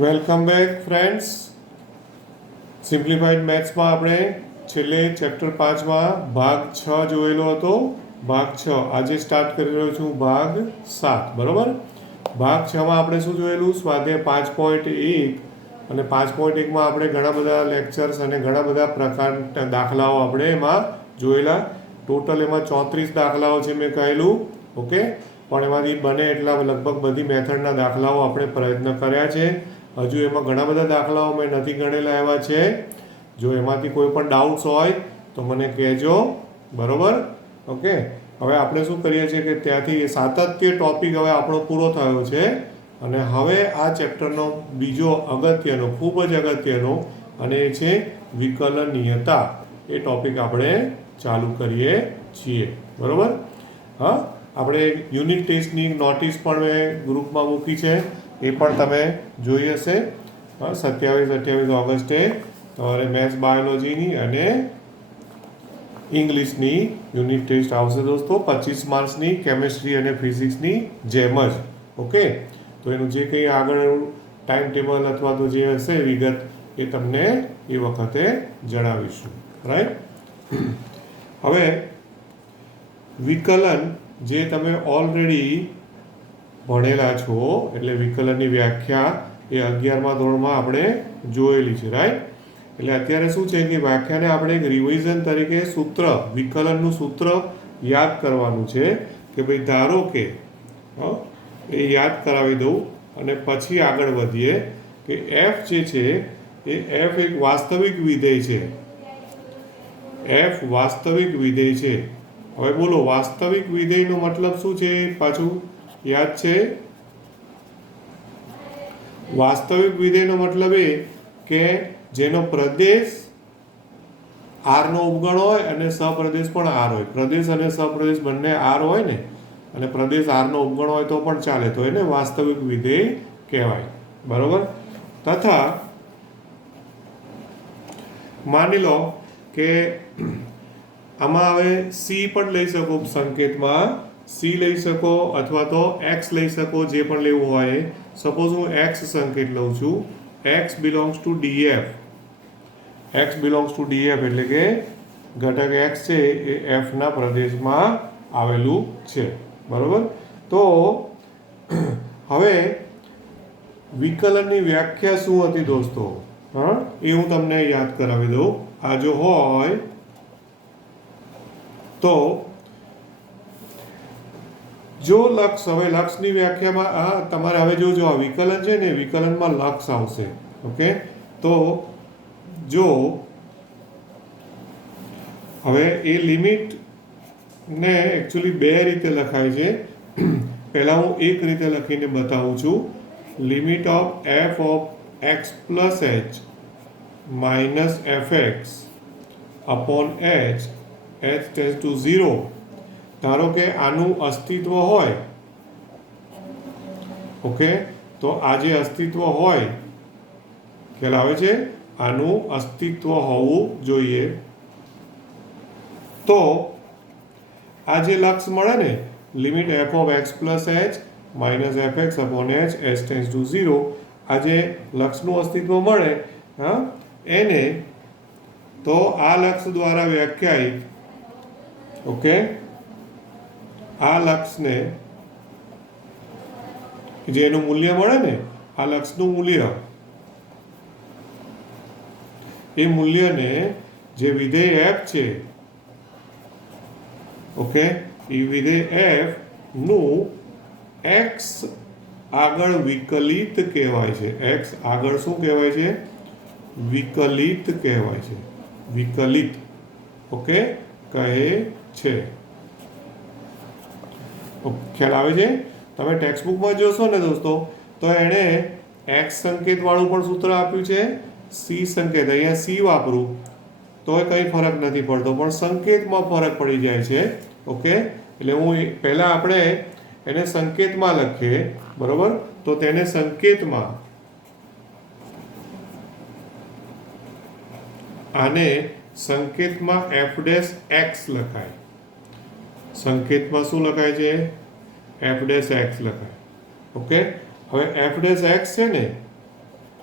Welcome back friends. Simplified મેથ્સમાં આપણે છેલ્લે chapter 5માં ભાગ 6 જોયેલો હતો. ભાગ 6 આજે સ્ટાર્ટ કરી રહ્યો છું ભાગ 7. બરાબર. ભાગ 6માં આપણે શું જોયેલું? સ્વાધ્યાય 5.1 અને 5.1માં આપણે ઘણા બધા લેક્ચર્સ અને ઘણા બધા પ્રકારના દાખલાઓ આપણે એમાં જોયેલા. ટોટલ એમાં 34 દાખલાઓ છે મેં કહેલું. ઓકે, પણ એમાંથી બને એટલા લગભગ બધી મેથડના દાખલાઓ આપણે પ્રયત્ન કર્યા છે. હજુ એમાં ઘણા બધા દાખલાઓ મેં નથી ગણેલા એવા છે. જો એમાંથી કોઈ પણ ડાઉટ્સ હોય તો મને કહેજો. બરાબર. ઓકે, હવે આપણે શું કરીએ છીએ કે ત્યાંથી સાતત્ય ટોપિક હવે આપણો પૂરો થયો છે અને હવે આ ચેપ્ટરનો બીજો અગત્યનો ખૂબ જ અગત્યનો અને એ છે વિકલનીયતા. એ ટોપિક આપણે ચાલુ કરીએ છીએ. બરાબર. હા, આપણે યુનિટ ટેસ્ટની નોટિસ પણ મેં ગ્રુપમાં મૂકી છે, એ પણ તમે જોઈ હશે. 27-28 ઓગસ્ટે તમારે મેથ્સ બાયોલોજીની અને ઇંગ્લિશની યુનિટ ટેસ્ટ આવશે દોસ્તો. 25 માર્ક્સની કેમેસ્ટ્રી અને ફિઝિક્સની જેમ જ. ઓકે, તો એનું જે કંઈ આગળ ટાઈમ ટેબલ અથવા તો જે હશે વિગત એ તમને એ વખતે જણાવીશું. રાઈટ. હવે વિકલન જે તમે ઓલરેડી ભણેલા છો, એટલે વિકલનની વ્યાખ્યા એ 11મા ધોરણમાં આપણે જોયેલી છે. રાઈટ. એટલે અત્યારે શું છે કે વ્યાખ્યાને આપણે એક રિવિઝન તરીકે સૂત્ર, વિકલનનું સૂત્ર યાદ કરવાનું છે. કે ભાઈ ધારો કે એ યાદ કરાવી દઉં અને પછી આગળ વધીએ કે એફ જે છે એ એફ એક વાસ્તવિક વિધેય છે. એફ વાસ્તવિક વિધેય છે. હવે બોલો, વાસ્તવિક વિધેયનો મતલબ શું છે? પાછું યાદ છે? વાસ્તવિક વિધેયનો મતલબ એ કે જેનો પ્રદેશ આરનો ઉપગણ હોય અને સપ્રદેશ પણ આર હોય. પ્રદેશ અને સપ્રદેશ બંને આર હોય ને, અને પ્રદેશ આરનો ઉપગણ હોય તો પણ ચાલે, તો એને વાસ્તવિક વિધેય કહેવાય. બરોબર. તથા માની લો કે આમાં હવે સી પણ લઈ શકો સંકેતમાં, સી લઈ શકો અથવા તો એક્સ લઈ શકો, જે પણ લેવું હોય. સપોઝ હું એક્સ સંકેત લઉં છું. X belongs to DF. X belongs to DF એટલે કે ઘટક એક્સ છે એ એફના પ્રદેશમાં આવેલું છે. બરાબર. તો હવે વિકલનની વ્યાખ્યા શું હતી દોસ્તો? એ હું તમને યાદ કરાવી દઉં. આ જો હોય તો જો લક્ષ, હવે લક્ષની વ્યાખ્યામાં તમારે હવે જોજો, આ વિકલન છે ને, વિકલનમાં લક્ષ આવશે. ઓકે, તો જો હવે એ લિમિટ ને એકચ્યુઅલી બે રીતે લખાય છે. પહેલા હું એક રીતે લખીને બતાવું છું. Limit of F of x plus H minus F x upon H H tends to 0. ધારો કે આનું અસ્તિત્વ હોય. ઓકે, તો આ જે અસ્તિત્વ હોય, ખ્યાલ આવે છે? આનું અસ્તિત્વ હોવું જોઈએ. તો આ જે લક્ષ મળે ને, limit F of x plus H minus F x upon H H tends to 0, આ જે લક્ષનું અસ્તિત્વ મળે, એને તો આ લક્ષ દ્વારા વ્યાખ્યાયિત, ઓકે, આ લક્ષને જે એનું મૂલ્ય મળે ને, આ લક્ષનું મૂલ્ય, એ મૂલ્યને જે વિધેય એફ છે, ઓકે, એ વિધેય એફ નું એક્સ આગળ વિકલિત કહેવાય છે. એક્સ આગળ શું કહેવાય છે? વિકલિત કહેવાય છે. વિકલિત, ઓકે, કહે છે. ખ્યાલ આવે છે? તમે ટેક્સ્ટબુકમાં જોશો ને દોસ્તો, તો એણે એક્સ સંકેત વાળું પણ સૂત્ર આપ્યું છે, સી સંકેત. અહીંયા સી વાપરું તો કંઈ ફરક નથી પડતો, પણ સંકેતમાં ફરક પડી જાય છે. ઓકે, એટલે હું પહેલા આપણે એને સંકેતમાં લખીએ. બરોબર. તો તેને સંકેતમાં, આને સંકેતમાં એફ ડેશ એક્સ લખાય. સંકેતમાં શું લખાય છે? એફ ડેશ એક્સ લખાય. ઓકે, હવે એફ ડેશ એક્સ છે ને,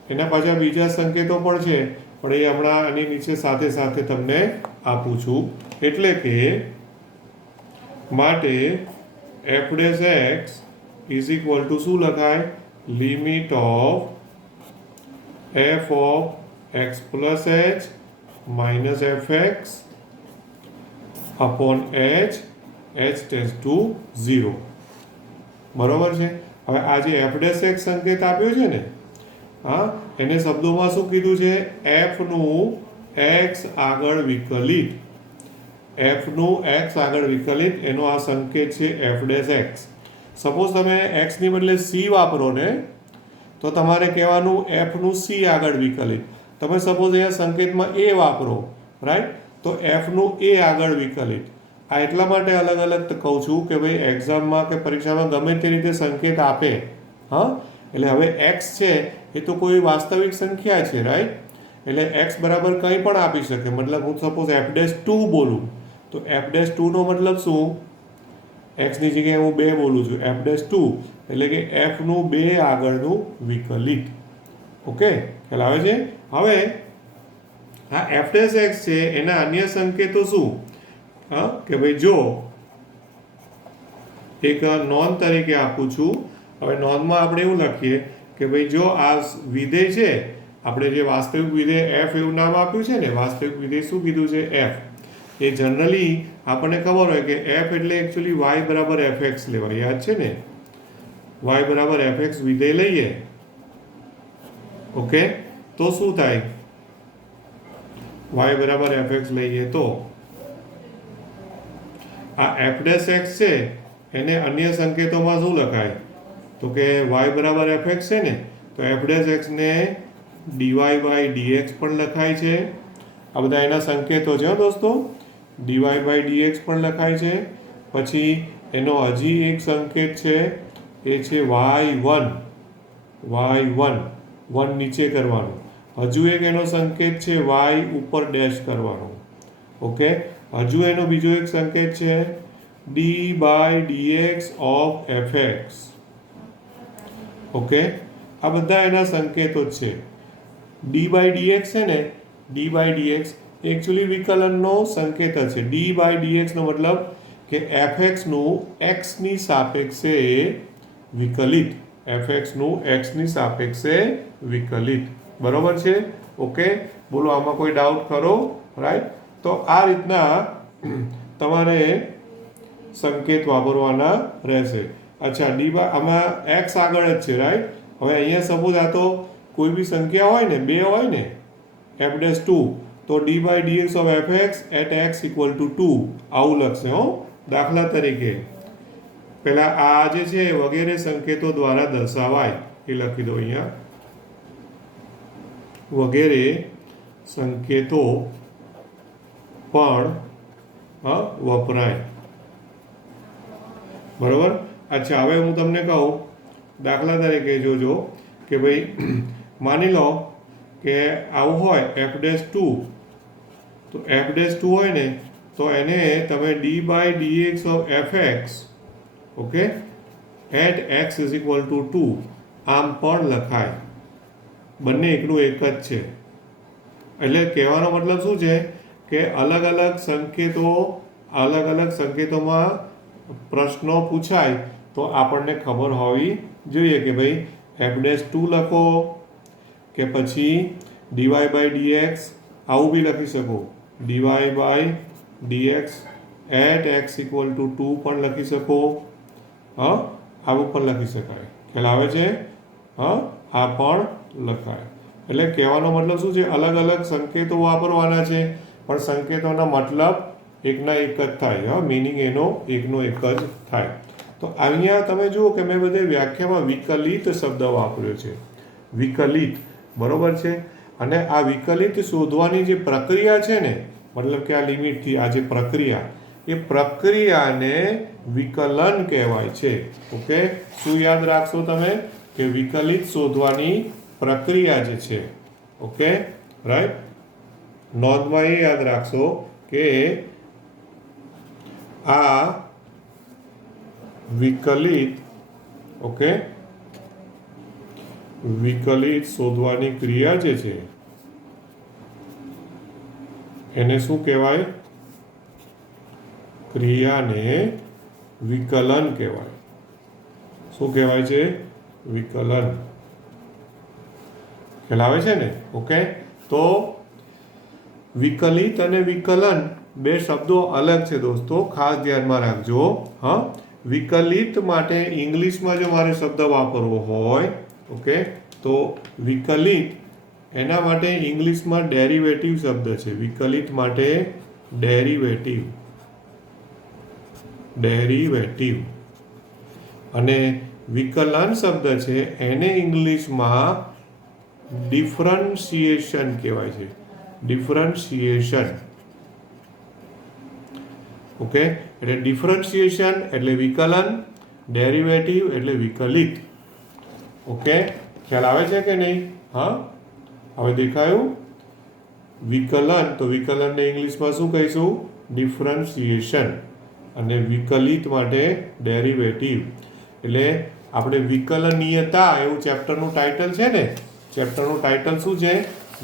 એના પાછા બીજા સંકેતો પણ છે, પણ એ હમણાં આની નીચે સાથે સાથે તમને આપું છું. એટલે કે માટે F dash x is equal two શું લખાય? Limit of F of x plus H minus F x upon H tends to 0. બરોબર છે. હવે આ જે એફ ડેશ એક્સ સંકેત આપ્યો છે ને, હા, એને શબ્દોમાં શું કીધું છે? એફનું એક્સ આગળ વિકલિત. એફનું એક્સ આગળ વિકલિત એનો આ સંકેત છે એફ ડેશ એક્સ. સપોઝ તમે એક્સની બદલે સી વાપરો ને, તો તમારે કહેવાનું એફનું સી આગળ વિકલિત. તમે સપોઝ અહીંયા સંકેતમાં એ વાપરો, રાઈટ, તો એફનું એ આગળ વિકલિત. આ એટલા માટે અલગ અલગ કહું છું કે ભાઈ એક્ઝામમાં કે પરીક્ષામાં ગમે તે રીતે સંકેત આપે, હા, એટલે હવે એક્સ છે એ તો કોઈ વાસ્તવિક સંખ્યા છે, રાઈટ, એટલે એક્સ બરાબર કંઈ પણ આપી શકે. મતલબ હું સપોઝ એફ ડેશ 2 બોલું, તો એફ ડેશ 2 નો મતલબ શું? એક્સની જગ્યાએ હું 2 બોલું છું, એફ ડેશ 2 એટલે કે એફનું 2 આગળનું વિકલિત. ઓકે, ખ્યાલ આવે છે? હવે આ એફ ડેશ એક્સ છે એના અન્ય સંકેતો શું? હા, કે ભાઈ જો એક નોંધ તરીકે આપું છું. હવે નોંધમાં આપણે એવું લખીએ કે ભાઈ જો આ વિધેય છે, આપણે જે વાસ્તવિક વિધેય એફ એવું નામ આપ્યું છે ને, વાસ્તવિક વિધેય શું કીધું છે? એફ. એ જનરલી આપણને ખબર હોય કે એફ એટલે એકચ્યુઅલી વાય બરાબર એફ એક્સ લેવાય, યાદ છે ને? વાય બરાબર એફ એક્સ વિધેય લઈએ, ઓકે, તો શું થાય? વાય બરાબર એફ એક્સ લઈએ તો આ એફ ડેશ એક્સ છે એને અન્ય સંકેતોમાં શું લખાય? તો કે વાય બરાબર એફ એક્સ છે ને, તો એફ ડેશ એક્સને ડીવાય બાય ડીએક્સ પણ લખાય છે. આ બધા એના સંકેતો છે દોસ્તો. ડીવાય બાય ડીએક્સ પણ લખાય છે. પછી એનો હજી એક સંકેત છે, એ છે y1. y1 નીચે કરવાનું. હજુ એક એનો સંકેત છે y ઉપર ડેશ કરવાનો. ઓકે, હજુ એનો બીજો એક સંકેત છે d by dx of f x. Okay, આ બધા એના સંકેતો જ છે. ડી બાય ડીએક્સ છે ને, ડી બાય ડીએક્સ એકચ્યુઅલી વિકલનનો સંકેત છે. ડી બાય ડીએક્સ નો મતલબ કે એફ એક્સનું એક્સની સાપેક્ષે વિકલિત. એફ એક્સનું એક્સની સાપેક્ષે વિકલિત. બરોબર છે? ઓકે, બોલો આમાં કોઈ ડાઉટ ખરો? રાઈટ, તો આ રીતના તમારે સંકેત વાપરવાના રહેશે. અચ્છા, ડી બાય આમાં એક્સ આગળ જ છે, રાઈટ. હવે અહીંયા સપોઝ આ તો કોઈ બી સંખ્યા હોય ને, 2 હોય ને, એફ ડેશ 2, તો d by dx of f x at x equal to 2 આવું લખશે. હો, દાખલા તરીકે પહેલા આ જે છે વગેરે સંકેતો દ્વારા દર્શાવાય એ લખી દો અહીંયા. વગેરે સંકેતો પણ વપરાય. બરોબર. અચ્છા, હવે હું તમને કહું, દાખલા તરીકે જોજો કે ભાઈ માની લો કે આવું હોય એફ ડેશ 2, તો એફ ડેશ 2 હોય ને, તો એને તમે d by dx of f x, okay, at x is equal to 2 આમ પણ લખાય. બંને એકનું એક જ છે. એટલે કહેવાનો મતલબ શું છે કે અલગ અલગ સંકેતોમાં પ્રશ્નો પૂછાય તો આપણને ખબર હોવી જોઈએ કે ભાઈ એફ ડેશ 2 લખો કે પછી ડીવાય બાય ડીએક્સ આવું બી લખી શકો. Dy by dx at x equal to 2 પણ લખી શકો. આવું પણ લખી શકાય. ખ્યાલ આવે છે? આ પણ લખાય. એટલે કહેવાનો મતલબ શું છે? અલગ અલગ સંકેતો વાપરવાના છે, પણ સંકેતોના મતલબ એકના એક જ થાય. મિનિંગ એનો એકનો એક જ થાય. તો અહીંયા તમે જુઓ કે મેં બધે વ્યાખ્યામાં વિકલિત શબ્દ વાપર્યો છે. વિકલિત, બરોબર છે. અને આ વિકલિત શોધવાની જે પ્રક્રિયા છે ને, મતલબ કે આ લિમિટથી આ જે પ્રક્રિયા, એ પ્રક્રિયાને વિકલન કહેવાય છે. ઓકે, શું યાદ રાખશો તમે? કે વિકલિત શોધવાની પ્રક્રિયા જે છે. Okay, right. નોંધમાં એ યાદ રાખશો કે આ વિકલિત, ઓકે, વિકલિત શોધવાની ક્રિયા જે છે એને શું કહેવાય? ક્રિયાને વિકલન કહેવાય. શું કહેવાય છે? વિકલન. ખ્યાલ આવે છે ને? ઓકે, તો વિકલિત અને વિકલન બે શબ્દો અલગ છે દોસ્તો, ખાસ ધ્યાનમાં રાખજો. હા, વિકલિત માટે ઇંગ્લિશમાં જો મારે શબ્દ વાપરવો હોય, ઓકે, તો વિકલિત એના માટે ઇંગ્લિશમાં ડેરિવેટિવ શબ્દ છે. વિકલિત માટે ડેરિવેટિવ. અને વિકલન શબ્દ છે એને ઇંગ્લિશમાં ડિફરન્શિએશન કહેવાય છે. ડિફરન્શિએશન. ઓકે, એટલે ડિફરન્શિએશન એટલે વિકલન, ડેરિવેટિવ એટલે વિકલિત. ઓકે, ખ્યાલ આવે છે કે નહીં? હા, હવે દેખાયું? વિકલન, તો વિકલનને ઇંગ્લિશમાં શું કહીશું? ડિફરન્શિએશન. અને વિકલિત માટે ડેરિવેટિવ. એટલે આપણે વિકલનીયતા એવું ચેપ્ટરનું ટાઇટલ છે ને, ચેપ્ટરનું ટાઇટલ શું છે?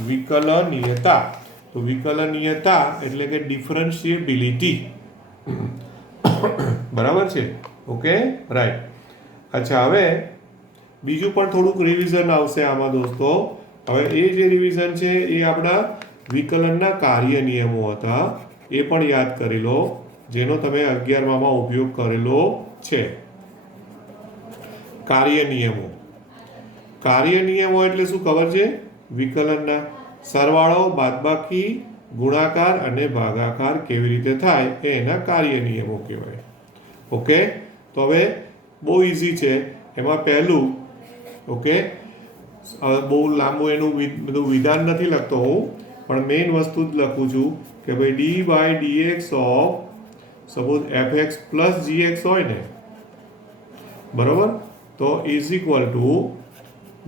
વિકલનીયતા. તો વિકલનીયતા એટલે કે ડિફરન્શિએબિલિટી. બરાબર છે? Okay, right. અચ્છા, હવે બીજું પણ થોડુંક રિવિઝન આવશે આમાં દોસ્તો. હવે એ જે રિવિઝન છે એ આપણા વિકલનના કાર્ય નિયમો હતા, એ પણ યાદ કરી લો, જેનો તમે 11માં ઉપયોગ કરેલો છે. કાર્ય નિયમો. કાર્ય નિયમો એટલે શું ખબર છે? વિકલનના સરવાળો, બાદબાકી, ગુણાકાર અને ભાગાકાર કેવી રીતે થાય એ એના કાર્ય નિયમો કહેવાય. ઓકે, તો હવે બહુ ઇઝી છે. એમાં પહેલું, ઓકે, બહુ લાંબુ એનું બધું વિધાન નથી લખતો હું, પણ મેઇન વસ્તુ જ લખું છું કે ભાઈ d/dx of suppose fx plus gx હોય ને, બરોબર, તો is equal two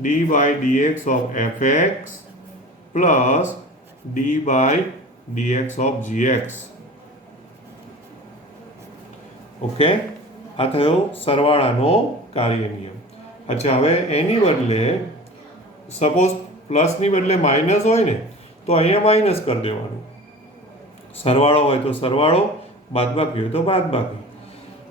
d/dx of fx plus d/dx of gx. Okay, આ થયો સરવાળાનો કાર્ય નિયમ. અચ્છા, હવે એની બદલે સપોઝ પ્લસની બદલે માઇનસ હોય ને, તો અહીંયા માઇનસ કરી દેવાનું. સરવાળો હોય તો સરવાળો, બાદબાકી હોય તો બાદબાકી.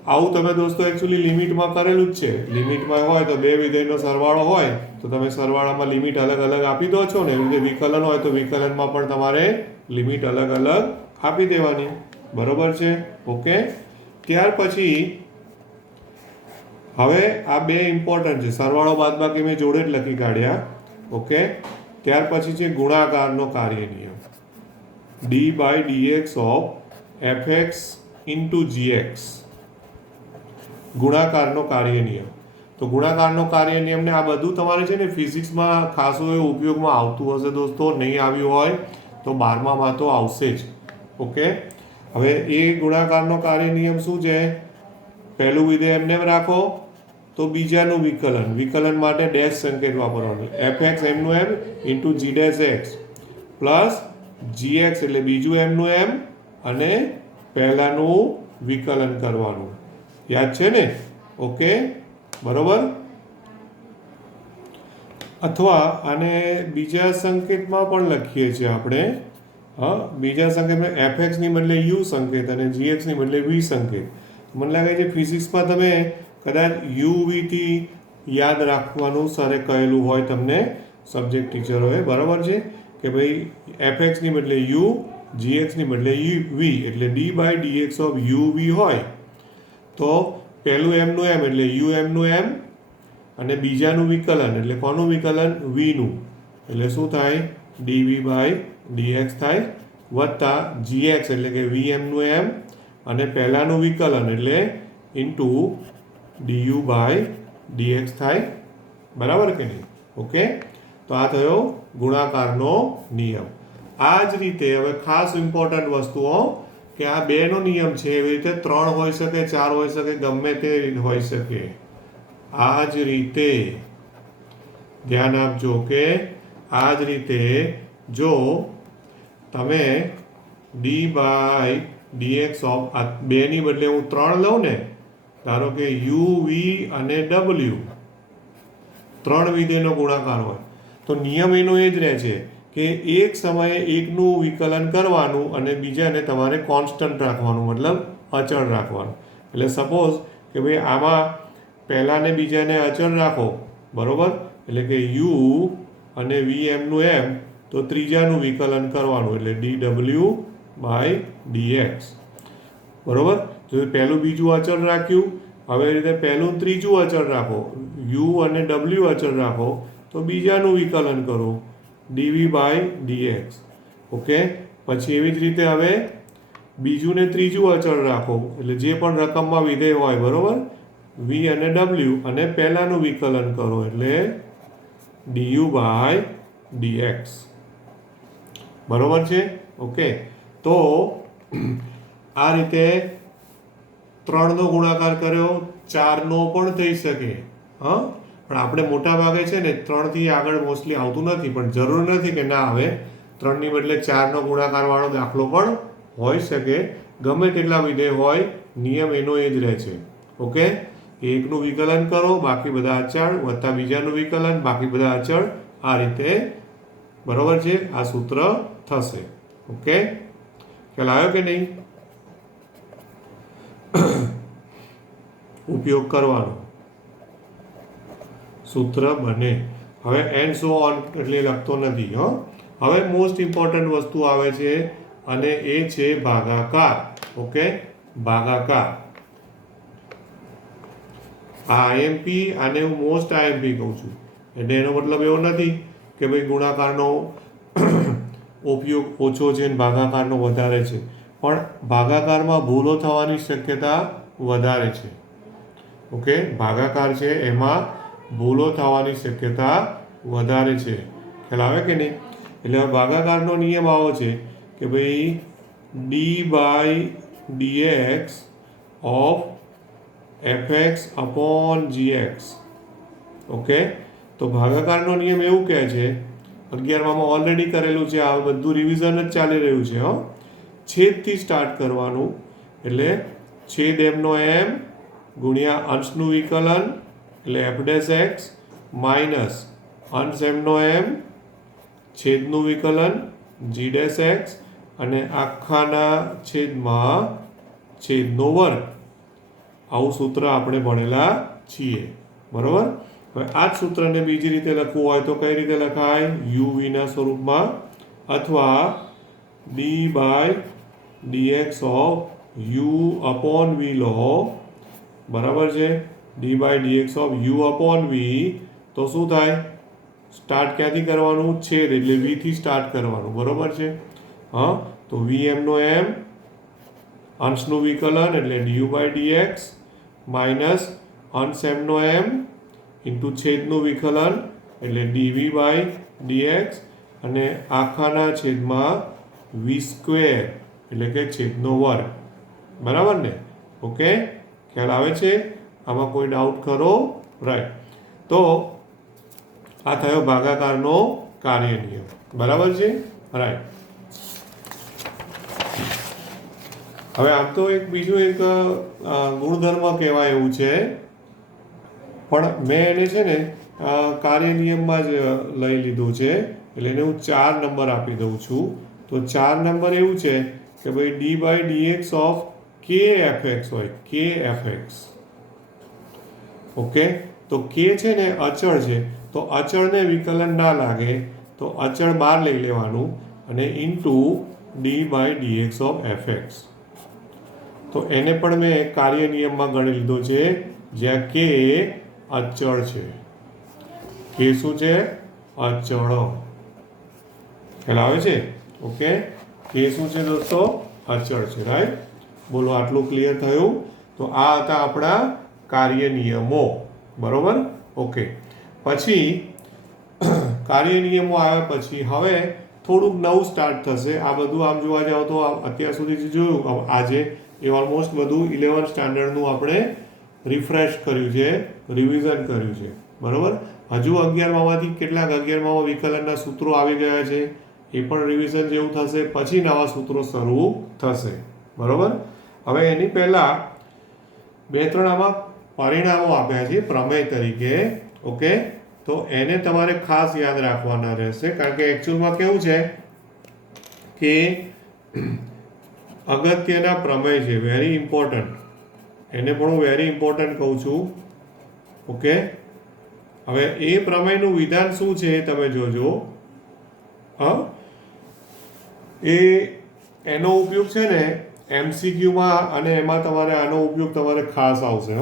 આવું તમે દોસ્તો એકચ્યુઅલી લિમિટમાં કરેલું જ છે. લિમિટમાં હોય તો બે વિધેયનો સરવાળો હોય તો તમે સરવાળામાં લિમિટ અલગ અલગ આપી દો છો ને, એવી રીતે વિકલન હોય તો વિકલનમાં પણ તમારે લિમિટ અલગ અલગ આપી દેવાની. બરોબર છે? ઓકે, ત્યાર પછી હવે આ બે ઇમ્પોર્ટન્ટ છે. સરવાળો બાદબાકી મેં જોડે જ લખી કાઢ્યા. ઓકે, ત્યાર પછી છે ગુણાકારનો કાર્ય નિયમ. d/dx of fx into gx. ગુણાકારનો કાર્ય નિયમ. તો ગુણાકારનો કાર્ય નિયમને આ બધું તમારે છે ને ફિઝિક્સમાં ખાસું એવું ઉપયોગમાં આવતું હશે દોસ્તો. નહીં આવ્યું હોય તો 12માં તો આવશે જ. ઓકે, હવે એ ગુણાકારનો કાર્ય નિયમ શું છે? પહેલું વિધેય એમને રાખો તો બીજાનું વિકલન. વિકલન માટે ડેશ સંકેત વાપરવાનું. fx એમનું એમ ઇન્ટુ g' પ્લસ gx એટલે બીજું એમનું એમ અને પહેલાનું વિકલન કરવાનું. યાદ છે ને? ઓકે, બરોબર. અથવા આને બીજા સંકેતમાં પણ લખીએ છીએ આપણે. હા, બીજા સંકેતમાં fx ની બદલે u સંકેત અને gx ની બદલે v સંકેત. મને લાગે છે ફિઝિક્સમાં તમે કદાચ uv થી યાદ રાખવાનું સરે કહેલું હોય તમને સબ્જેક્ટ ટીચરોએ. બરાબર છે કે ભાઈ fx ની બદલે u, gx ની બદલે v એટલે d/dx ઓફ uv હોય તો પહેલું એમનું એમ એટલે u એમનું એમ અને બીજાનું વિકલન એટલે કોનું વિકલન? v નું. એટલે શું થાય? dv/dx થાય વત્તા gx એટલે કે v એમનું એમ અને પહેલાનું વિકલન એટલે ઇન્ટુ du/dx થાય. બરાબર કે નહીં? ઓકે, તો આ થયો ગુણાકારનો નિયમ. આ જ રીતે હવે ખાસ ઇમ્પોર્ટન્ટ વસ્તુઓ કે આ બેનો નિયમ છે, એવી રીતે 3 હોઈ શકે, 4 હોઈ શકે, ગમે તે હોઈ શકે. આ જ રીતે ધ્યાન આપજો કે આ જ રીતે જો તમે d/dx ઓફ 2 ની બદલે હું 3 લઉં ને, ધારો કે u, v અને w, ત્રણ વિધેયનો ગુણાકાર હોય તો નિયમ એનો એ જ રહે છે કે એક સમયે એકનું વિકલન કરવાનું અને બીજાને તમારે કોન્સ્ટન્ટ રાખવાનું, મતલબ અચળ રાખવાનું. એટલે સપોઝ કે ભાઈ આમાં પહેલાં ને બીજાને અચળ રાખો, બરાબર, એટલે કે યુ અને વી એમનું એમ, તો ત્રીજાનું વિકલન કરવાનું એટલે dw/dx, બરાબર. તો પહેલું બીજું અચળ રાખ્યું, હવે એ રીતે પહેલું ત્રીજું અચળ રાખો, યુ અને ડબલ્યુ અચળ રાખો, તો બીજાનું વિકલન કરો dv/dx. ઓકે. પછી એવી જ રીતે હવે બીજું ને ત્રીજું અચળ રાખો, એટલે જે પણ રકમમાં વિધેય હોય, બરાબર, વી અને ડબલ્યુ, અને પહેલાનું વિકલન કરો એટલે du/dx, બરાબર છે. ઓકે. તો આ રીતે 3નો ગુણાકાર કર્યો, 4નો પણ થઈ શકે. હા, પણ આપણે મોટા ભાગે છે ને 3થી આગળ મોસ્ટલી આવતું નથી, પણ જરૂર નથી કે ના આવે. 3ની બદલે 4નો ગુણાકાર વાળો દાખલો પણ હોઈ શકે. ગમે તેટલા વિધેય હોય, નિયમ એનો એ જ રહે છે. ઓકે. એકનું વિકલન કરો, બાકી બધા અચળ, વત્તા બીજાનું વિકલન, બાકી બધા અચળ. આ રીતે, બરાબર છે, આ સૂત્ર થશે. ઓકે. ખ્યાલ આવ્યો કે નહીં? ઉપયોગ કરવાનો, સૂત્ર બને. હવે એન્ડ સો ઓન એટલે લખતો નથી. હવે મોસ્ટ ઇમ્પોર્ટન્ટ વસ્તુ આવે છે અને એ છે ભાગાકાર. ઓકે. ભાગાકાર. આ આઈએમપી, આને હું મોસ્ટ આઈએમપી કહું છું. એટલે એનો મતલબ એવો નથી કે ભાઈ ગુણાકારનો ઉપયોગ ઓછો છે અને ભાગાકારનો વધારે છે, પણ ભાગાકારમાં ભૂલો થવાની શક્યતા વધારે છે. ઓકે. ભાગાકાર છે એમાં ભૂલો થવાની શક્યતા વધારે છે. ખ્યાલ આવે કે નહીં? એટલે ભાગાકારનો નિયમ આવો છે કે ભાઈ d/dx of fx upon gx. Okay. તો ભાગાકારનો નિયમ એવું કહે છે, 11માં ઓલરેડી કરેલું છે, આ બધું રિવિઝન જ ચાલી રહ્યું છે. છેદથી સ્ટાર્ટ કરવાનું, એટલે છેદ એમનો એમ ગુણ્યા અંશનું વિકલન એટલે f' માઇનસ અંશ એમનો એમ છેદનું વિકલન g' અને આખાના છેદમાં છેદનો વર્ગ. આવું સૂત્ર આપણે ભણેલા છીએ, બરાબર. હવે આ જ સૂત્રને બીજી રીતે લખવું હોય તો કઈ રીતે લખાય? uv ના સ્વરૂપમાં, અથવા d/dx of u upon v લો, બરાબર છે. d/dx of u upon v, તો શું થાય? સ્ટાર્ટ ક્યાંથી કરવાનું? છેદ એટલે v થી સ્ટાર્ટ કરવાનું, બરાબર છે. હા, તો v એમનો એમ અંશનું વિકલન એટલે du/dx માઇનસ અંશ એમનો એમ ઇન્ટુ છેદનું વિકલન એટલે dv/dx અને આખાના છેદમાં v² એટલે કે છેદનો વર્ગ, બરાબર ને? ઓકે. ખ્યાલ આવે છે? આમાં કોઈ ડાઉટ ખરો? રાઈટ. તો આ થયો ભાગાકારનો કાર્ય નિયમ, બરાબર છે. રાઈટ. હવે આમ તો એક બીજું એક ગુણધર્મ કહેવાય એવું છે, પણ મેં એને છે ને કાર્ય નિયમમાં જ લઈ લીધું છે, એટલે એને હું 4 નંબર આપી દઉં છું. તો 4 નંબર એવું છે કે ભાઈ d/dx ઓફ kfx હોય, kfx. ઓકે. તો k છે ને અચળ છે, તો અચળને વિકલન ના લાગે તો અચળ બહાર લઈ લેવાનું અને ઇન્ટુ d/dx ઓફ fx. તો એને પણ મેં કાર્ય નિયમમાં ગણી લીધો છે, જ્યાં k અચળ છે. k શું છે? અચળ. ખ્યાલ આવે છે? ઓકે. k શું છે દોસ્તો? અચળ છે. રાઈટ. બોલો, આટલું ક્લિયર થયું? તો આ હતા આપણા કાર્ય નિયમો, બરોબર. ઓકે. પછી કાર્ય નિયમો આવ્યા પછી હવે થોડુંક નવું સ્ટાર્ટ થશે. આ બધું આમ જોવા જાવ તો અત્યાર સુધી જે જોયું આજે એ ઓલમોસ્ટ બધું 11th સ્ટાન્ડર્ડનું આપણે રિફ્રેશ કર્યું છે, રિવિઝન કર્યું છે, બરાબર. હજુ 11માંથી કેટલાક 11માં વિકલનના સૂત્રો આવી ગયા છે, એ પણ રિવિઝન જેવું થશે. પછી નવા સૂત્રો શરૂ થશે, બરાબર. હવે એની પહેલાં 2-3 આમાં પરિણામો આપ્યા છે પ્રમેય તરીકે. ઓકે. તો એને તમારે ખાસ યાદ રાખવાના રહેશે, કારણ કે એકચ્યુઅલમાં કેવું છે કે અગત્યના પ્રમેય છે, વેરી ઇમ્પોર્ટન્ટ, એને પણ હું વેરી ઇમ્પોર્ટન્ટ કહું છું. ઓકે, હવે એ પ્રમેયનું વિધાન શું છે એ તમે જોજો. એનો ઉપયોગ છે ને MCQમાં, અને એમાં તમારે આનો ઉપયોગ તમારે ખાસ આવશે.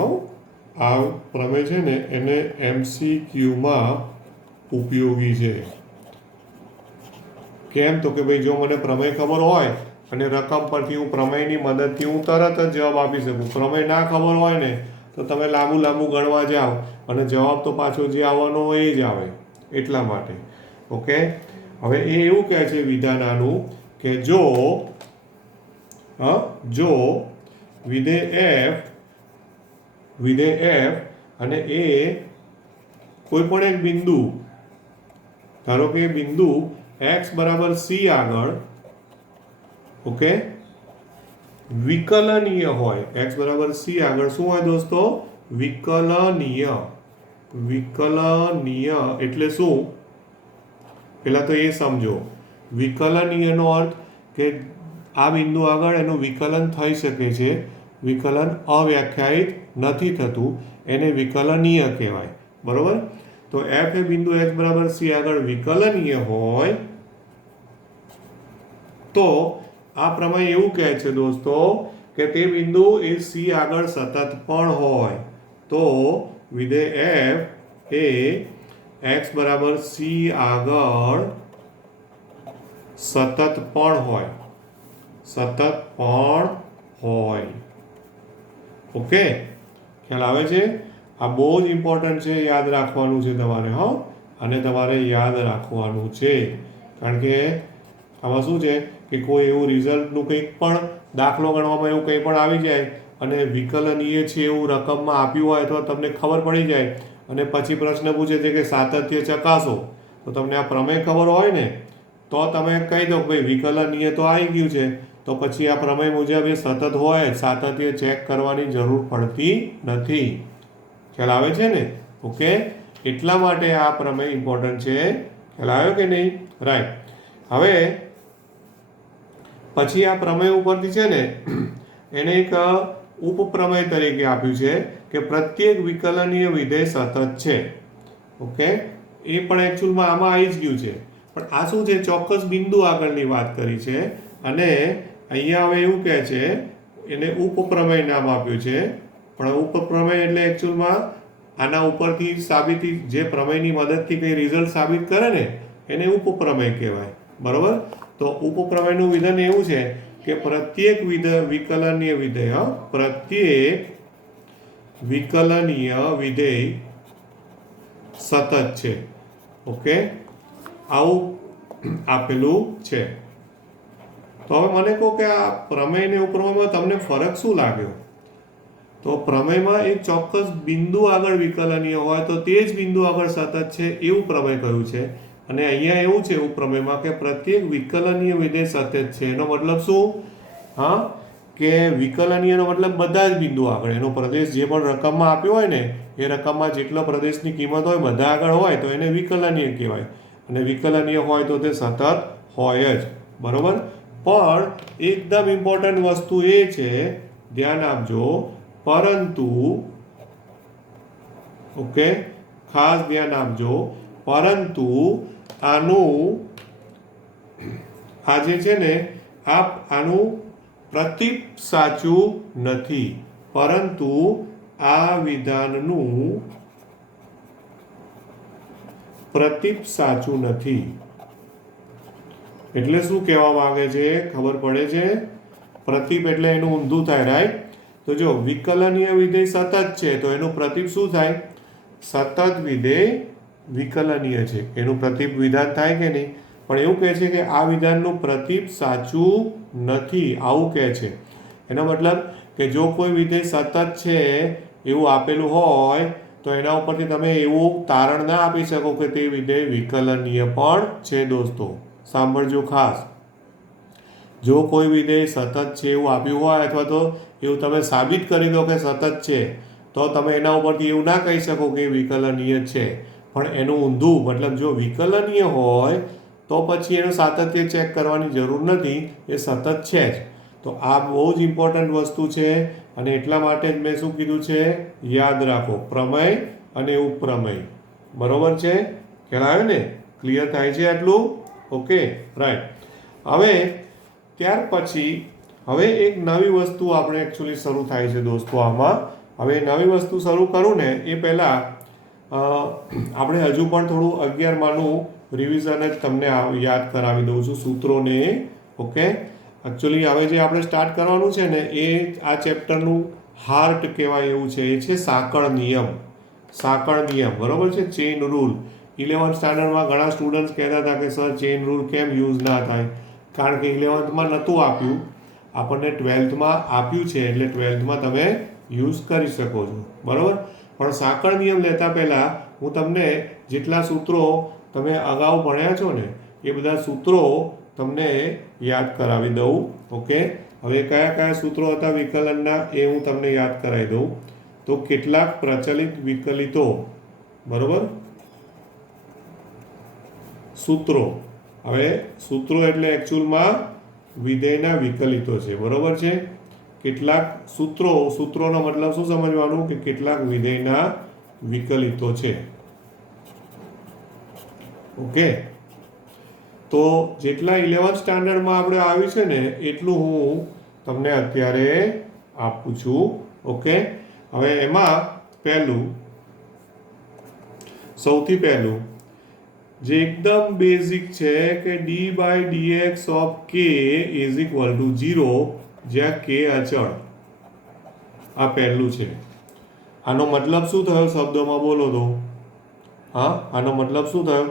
આ પ્રમેય છે ને એને MCQમાં ઉપયોગી છે. કેમ? તો કે ભાઈ જો મને પ્રમેય ખબર હોય અને રકમ પરથી હું પ્રમેયની મદદથી હું તરત જ જવાબ આપી શકું. પ્રમેય ના ખબર હોય ને તો તમે લાંબુ ગણવા જાઓ અને જવાબ તો પાછો જે આવવાનો હોય એ જ આવે, એટલા માટે. ઓકે, હવે એ એવું કહે છે વિધાન આનું કે જો વિધેય f અને એ કોઈ પણ એક બિંદુ, ધારો કે બિંદુ x બરાબર c આગળ, ઓકે, વિકલનીય હોય. x બરાબર c આગળ શું હોય દોસ્તો? વિકલનીય. વિકલનીય એટલે શું? પહેલા તો એ સમજો. વિકલનીયનો અર્થ કે આ બિંદુ આગળ એનું વિકલન થઈ શકે છે, વિકલન અવ્યાખ્યાયિત નથી થતું, એને વિકલનીય કહેવાય. બરોબર? તો f એ બિંદુ x બરાબર c આગળ વિકલનીય હોય તો આ પ્રમેય એવું કહે છે દોસ્તો કે તે બિંદુ એ c આગળ સતત પણ હોય. તો વિધેય f એ x બરાબર c આગળ સતત પણ હોય. સતત પણ હોય. ઓકે, ખ્યાલ આવે છે? આ બહુ જ ઇમ્પોર્ટન્ટ છે, યાદ રાખવાનું છે તમારે. અને તમારે યાદ રાખવાનું છે, કારણ કે આમાં શું છે કે કોઈ એવું રિઝલ્ટનું કંઈક પણ દાખલો ગણવામાં એવું કંઈ પણ આવી જાય અને વિકલનીય છે એવું રકમમાં આપ્યું હોય તો તમને ખબર પડી જાય અને પછી પ્રશ્ન પૂછે છે કે સાતત્ય ચકાસો, તો તમને આ પ્રમેય ખબર હોય ને તો તમે કહી દો કે ભાઈ વિકલનીય તો આવી ગયું છે, તો પછી આ પ્રમેય મુજબ એ સતત હોય, સાતત્ય ચેક કરવાની જરૂર પડતી નથી. ખ્યાલ આવે છે ને? ઓકે, એટલા માટે આ પ્રમેય ઇમ્પોર્ટન્ટ છે. ખ્યાલ આવ્યો કે નહીં? રાઈટ. હવે પછી આ પ્રમેય ઉપરથી છે ને એને એક ઉપપ્રમેય તરીકે આપ્યું છે કે પ્રત્યેક વિકલનીય વિધેય સતત છે. ઓકે, એ પણ એકચ્યુઅલમાં આમાં આવી જ ગયું છે, પણ આ શું છે, ચોક્કસ બિંદુ આગળની વાત કરી છે અને અહીંયા હવે એવું કહે છે, એને ઉપપ્રમેય નામ આપ્યું છે. પણ ઉપપ્રમેય એટલે એકચ્યુઅલમાં આના ઉપરથી સાબિતી, જે પ્રમેયની મદદથી કંઈ રિઝલ્ટ સાબિત કરે ને એને ઉપપ્રમેય કહેવાય. બરોબર? તો ઉપપ્રમેયનું વિધાન એવું છે કે પ્રત્યેક વિકલનીય વિધેય, પ્રત્યેક વિકલનીય વિધેય સતત છે. ઓકે, આવું આપેલું છે. તો હવે મને કહો કે આ પ્રમેય ને ઉપપ્રમેયમાં તમને ફરક શું લાગ્યો? તો પ્રમેયમાં એક ચોક્કસ બિંદુ આગળ વિકલનીય હોય તો તે જ બિંદુ આગળ સતત છે એવું પ્રમેય કહ્યું છે, અને અહીંયા એવું છે ઉપપ્રમેયમાં કે પ્રત્યેક વિકલનીય વિધેય સતત છે. એનો મતલબ શું? કે વિકલનીયનો મતલબ બધા જ બિંદુ આગળ, એનો પ્રદેશ જે પણ રકમમાં આપ્યો હોય ને એ રકમમાં જેટલો પ્રદેશની કિંમત હોય બધા આગળ હોય તો એને વિકલનીય કહેવાય, અને વિકલનીય હોય તો તે સતત હોય જ. બરોબર? પણ એકદમ ઇમ્પોર્ટન્ટ વસ્તુ એ છે, ધ્યાન આપજો, પરંતુ ઓકે, ખાસ ધ્યાન આપજો, પરંતુ આનું આ જે છે ને આનું પ્રતીપ સાચું નથી, પરંતુ આ વિધાનનું પ્રતીપ સાચું નથી. એટલે શું કહેવા માંગે છે? ખબર પડે છે? પ્રતીપ એટલે એનું ઊંધું થાય. રાઈટ? તો જો વિકલનીય વિધેય સતત છે તો એનું પ્રતીપ શું થાય? સતત વિધેય વિકલનીય છે, એનું પ્રતીપ વિધાન થાય કે નહીં? પણ એવું કહે છે કે આ વિધાનનું પ્રતીપ સાચું નથી, આવું કહે છે. એનો મતલબ કે જો કોઈ વિધેય સતત છે એવું આપેલું હોય તો એના ઉપરથી તમે એવું તારણ ના આપી શકો કે તે વિધેય વિકલનીય પણ છે. દોસ્તો સાંભળજો ખાસ, જો કોઈ વિધેય સતત છે એવું આપ્યું હોય અથવા તો એવું તમે સાબિત કરી દો કે સતત છે, તો તમે એના ઉપરથી એવું ના કહી શકો કે વિકલનીય છે. પણ એનું ઊંધું મતલબ જો વિકલનીય હોય તો પછી એનું સાતત્ય ચેક કરવાની જરૂર નથી, એ સતત છે જ. તો આ બહુ જ ઇમ્પોર્ટન્ટ વસ્તુ છે અને એટલા માટે જ મેં શું કીધું છે, યાદ રાખો પ્રમેય અને ઉપપ્રમેય. બરોબર છે, ખ્યાલ આવ્યો ને? ક્લિયર થાય છે આટલું? Okay, right. હવે ત્યાર પછી હવે એક નવી વસ્તુ આપણે એકચ્યુઅલી શરૂ થાય છે દોસ્તો આમાં. હવે નવી વસ્તુ શરૂ કરું ને એ પહેલાં આપણે હજુ પણ થોડું 11માનું રિવિઝન જ તમને યાદ કરાવી દઉં છું, સૂત્રોને. ઓકે, એકચ્યુઅલી હવે જે આપણે સ્ટાર્ટ કરવાનું છે ને એ આ ચેપ્ટરનું હાર્ટ કહેવાય એવું છે, એ છે સાંકળ નિયમ. સાંકળ નિયમ, બરોબર છે, ચેઇન રૂલ. 11th સ્ટાન્ડર્ડમાં ઘણા સ્ટુડન્ટ્સ કહેતા હતા કે સર ચેઇન રૂલ કેમ યુઝ ના થાય, કારણ કે 11thમાં નહોતું આપ્યું, આપણને 12thમાં આપ્યું છે, એટલે 12thમાં તમે યુઝ કરી શકો છો. બરાબર, પણ સાંકળ નિયમ લેતા પહેલાં હું તમને જેટલા સૂત્રો તમે અગાઉ ભણ્યા છો ને એ બધા સૂત્રો તમને યાદ કરાવી દઉં. ઓકે, હવે કયા કયા સૂત્રો હતા વિકલનના એ હું તમને યાદ કરાવી દઉં. તો કેટલાક પ્રચલિત વિકલિતો, બરોબર, સૂત્રો. હવે સૂત્રો એટલે એકચ્યુઅલમાં વિધેયના વિકલિતો છે, બરોબર છે. કેટલાક સૂત્રોનો મતલબ શું સમજવાનું કે કેટલાક વિધેયના વિકલિતો છે. ઓકે, તો જેટલા 11th સ્ટાન્ડર્ડમાં આપણે આવ્યું છે ને એટલું હું તમને અત્યારે આપું છું. ઓકે, હવે એમાં સૌથી પહેલું જે એકદમ બેઝિક છે કે d/dx of k is equal two 0, જ્યાં k અચળ. આ પહેલું છે. આનો મતલબ શું થયો શબ્દોમાં બોલો તો? હા, આનો મતલબ શું થયો?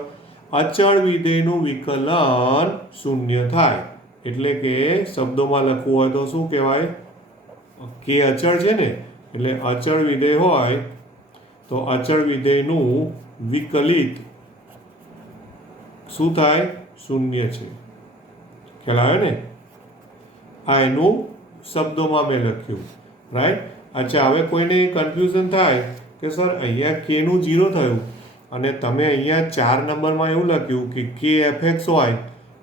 અચળ વિધેયનું વિકલન શૂન્ય થાય. એટલે કે શબ્દોમાં લખવું હોય તો શું કહેવાય? k અચળ છે ને, એટલે અચળ વિધેય હોય તો અચળ વિધેયનું વિકલિત શું થાય? શૂન્ય છે. ખ્યાલ આવે ને? આ એનું શબ્દોમાં મેં લખ્યું, રાઈટ. અચ્છા, હવે કોઈને કન્ફ્યુઝન થાય કે સર અહીંયા k નું 0 થયું અને તમે અહીંયા 4 નંબરમાં એવું લખ્યું કે k fx હોય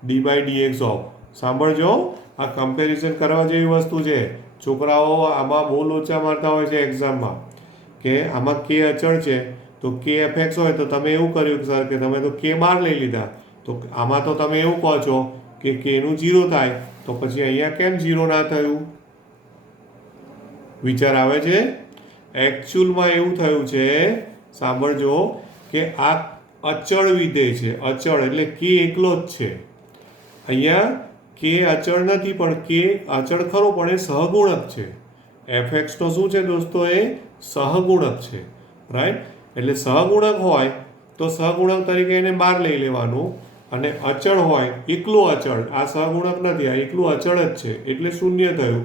d/dx ઓફ. સાંભળજો, આ કમ્પેરિઝન કરવા જેવી વસ્તુ છે. છોકરાઓ આમાં બહુ લોચા મારતા હોય છે એક્ઝામમાં કે આમાં k અચળ છે તો k fx હોય તો તમે એવું કર્યું સર કે તમે તો k બહાર લઈ લીધા, તો આમાં તો તમે એવું કહો છો કે k નું 0 થાય, તો પછી અહીંયા કેમ 0 ના થયું? વિચાર આવે છે? એકચ્યુઅલમાં એવું થયું છે, સાંભળજો, કે આ અચળ વિધેય છે. અચળ એટલે k એકલો જ છે. અહીંયા k અચળ નથી, પણ k અચળ ખરો પણ એ સહગુણક છે. fx તો શું છે દોસ્તો? એ સહગુણક છે, રાઈટ. એટલે સહગુણક હોય તો સહગુણક તરીકે એને બહાર લઈ લેવાનું, અને અચળ હોય એકલું અચળ, આ સહગુણક નથી, આ એકલું અચળ જ છે, એટલે શૂન્ય થયું.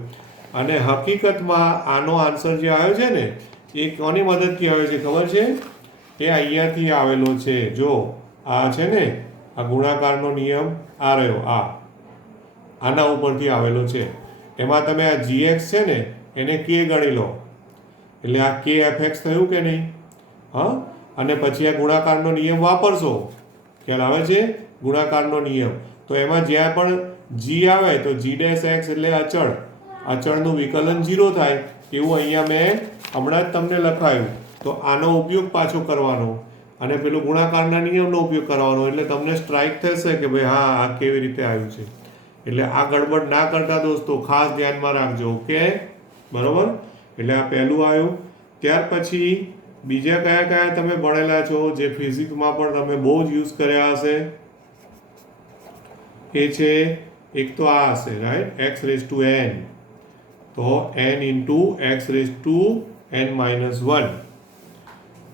અને હકીકતમાં આનો આન્સર જે આવ્યો છે ને એ કોની મદદથી આવ્યો છે ખબર છે? એ અહીંયાથી આવેલો છે. જો આ છે ને, આ ગુણાકારનો નિયમ આ રહ્યો, આના ઉપરથી આવેલો છે. એમાં તમે આ gx છે ને એને k ગણી લો, એટલે આ k fx થયું કે નહીં? હા, અને પછી આ ગુણાકારનો નિયમ વાપરશો. ખ્યાલ આવે છે? ગુણાકારનો નિયમ. તો એમાં જ્યાં પણ g આવે તો g' x એટલે અચળ, અચળનું વિકલન 0 થાય. એવું અહીંયા મેં હમણાં જ તમને લખાયું. તો આનો ઉપયોગ પાછો કરવાનો અને પેલું ગુણાકારના નિયમનો ઉપયોગ કરવાનો, એટલે તમને સ્ટ્રાઇક થશે કે ભાઈ હા, આ કેવી રીતે આવ્યું છે. એટલે આ ગડબડ ના કરતા દોસ્તો, ખાસ ધ્યાનમાં રાખજો. ઓકે, બરોબર. એટલે આ પહેલું આવ્યું. ત્યાર પછી બીજા કયા કયા તમે ભણેલા છો જે ફિઝિક્સમાં પણ તમે બહુ જ યુઝ કર્યા હશે? એ છે એક તો આ હશે, રાઈટ, x⁻n. તો n ઇન્ટુ x⁻n-1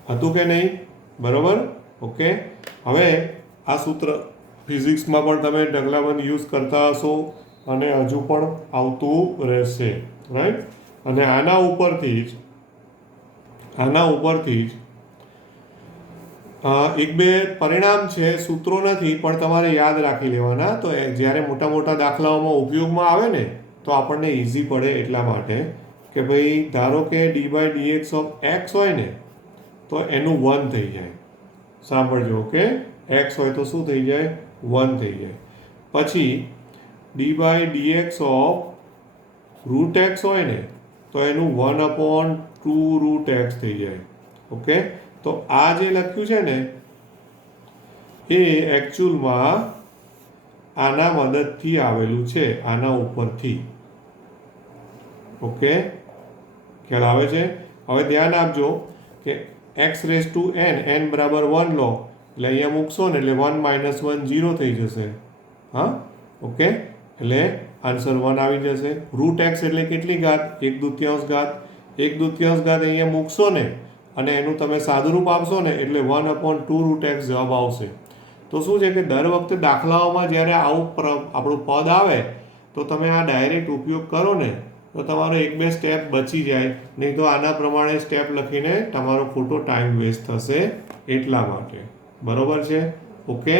હતું કે નહીં? બરોબર. ઓકે, હવે આ સૂત્ર ફિઝિક્સમાં પણ તમે ઢગલાબંધ યુઝ કરતા હશો અને હજુ પણ આવતું રહેશે, રાઈટ. અને આના ઉપરથી જ એક બે પરિણામ છે, સૂત્રો નથી પણ તમારે યાદ રાખી લેવાના. તો જ્યારે મોટા મોટા દાખલાઓમાં ઉપયોગમાં આવે ને તો આપણને ઇઝી પડે, એટલા માટે કે ભાઈ ધારો કે d/dx ઓફ x હોય ને તો એનું 1 થઈ જાય. સાંભળજો ઓકે. એક્સ હોય તો શું થઈ જાય 1 થઈ જાય. પછી d by dx of root x હોય ને તો એનું 1/2 રૂટ એક્સ થઈ જાય. ઓકે, તો આ જે લખ્યું છે ને એ એકચ્યુઅલમાં આના મદદથી આવેલું છે, આના ઉપરથી. ઓકે, ખ્યાલ આવે છે? હવે ધ્યાન આપજો કે એક્સ રેઝ ટુ n બરાબર 1 લો એટલે અહીંયા મૂકશો ને એટલે 1 - 1 0 થઈ જશે. હા, ઓકે, એટલે આન્સર 1 આવી જશે. રૂટ એક્સ એટલે કેટલી ઘાત? 1/2 ઘાત. 1/2 ઘાત અહીંયા મૂકશો ને અને એનું તમે સાદુરૂપ આપશો ને એટલે 1/2 રૂટ એક્સ જવાબ આવશે. તો શું છે કે દર વખતે દાખલાઓમાં જ્યારે આવું આપણું પદ આવે તો તમે આ ડાયરેક્ટ ઉપયોગ કરો ને તો તમારો 1-2 સ્ટેપ બચી જાય, નહીં તો આના પ્રમાણે સ્ટેપ લખીને તમારો ખોટો ટાઈમ વેસ્ટ થશે એટલા માટે. બરોબર છે? ઓકે,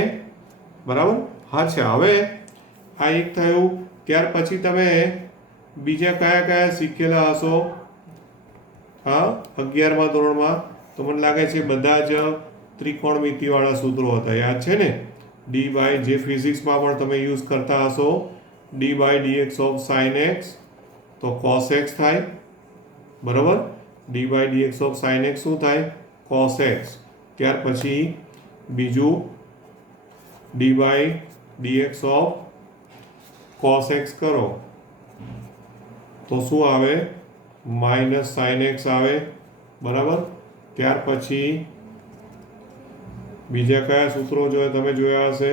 બરાબર. હા છે. હવે આ એક થયું. ત્યાર પછી તમે બીજા કયા કયા શીખેલા હશો? હા, 11મા ધોરણમાં તો મને લાગે છે બધા જ ત્રિકોણમિતિવાળા સૂત્રો હતા, યાદ છે ને? ડી બાય, જે ફિઝિક્સમાં પણ તમે યુઝ કરતા હશો, d by dx of sine x તો cos x થાય. બરાબર, d by dx of sine x શું થાય? cos x. ત્યાર પછી બીજું d by dx of cos x કરો તો શું આવે? માઇનસ સાઇન એક્સ આવે. બરાબર. ત્યાર પછી બીજા કયા સૂત્રો તમે જોયા હશે?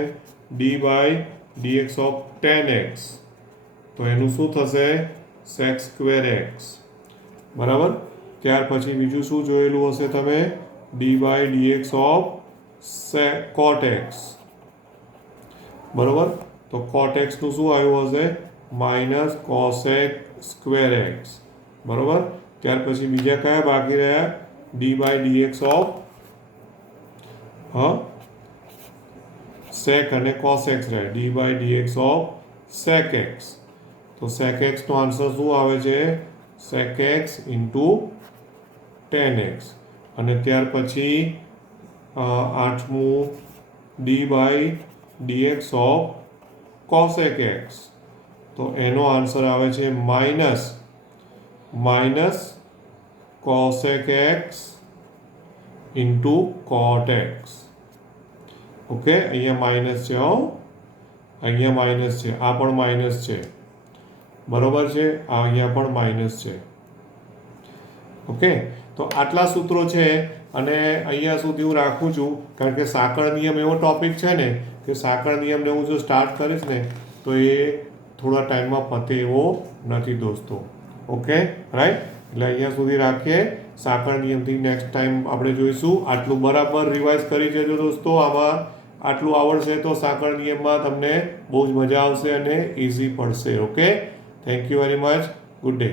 D by dx of tan x તો એનું શું થશે? sec square x. બરાબર. ત્યાર પછી બીજું શું જોયેલું હશે તમે? D by dx of cot x. બરાબર. તો cot એક્સનું શું આવ્યું હશે? Minus cosec square x. બરાબર. ત્યાર પછી બીજા કયા બાકી રહ્યા? D by dx of sec અને cos x રહ્યા. D by dx of sec x. તો sec x નો આન્સર શું આવે છે? sec x into tan x. અને ત્યાર પછી 8મું d by dx of cosec x તો એનો આન્સર આવે છે minus cosec x into cot x. Okay, અહીંયા માઇનસ છે. અહીંયા માઇનસ છે, આ પણ માઇનસ છે. બરોબર છે, આ અહીંયા પણ માઇનસ છે. ઓકે, તો આટલા સૂત્રો છે અને અહીંયા સુધી હું રાખું છું, કારણ કે સાંકળ નિયમ એવો ટોપિક છે ને કે સાંકળ નિયમને હું જો સ્ટાર્ટ કરીશ ને તો એ થોડા ટાઈમમાં પતે એવો નથી દોસ્તો. Okay, right. એટલે અહીંયા સુધી રાખીએ. સાંકળ નિયમથી નેક્સ્ટ ટાઈમ આપણે જોઈશું. આટલું બરાબર રિવાઇઝ કરી જજો દોસ્તો. આમાં આટલું આવડશે તો સાંકળ નિયમમાં તમને બહુ જ મજા આવશે અને ઇઝી પડશે. Okay, thank you very much. Good day.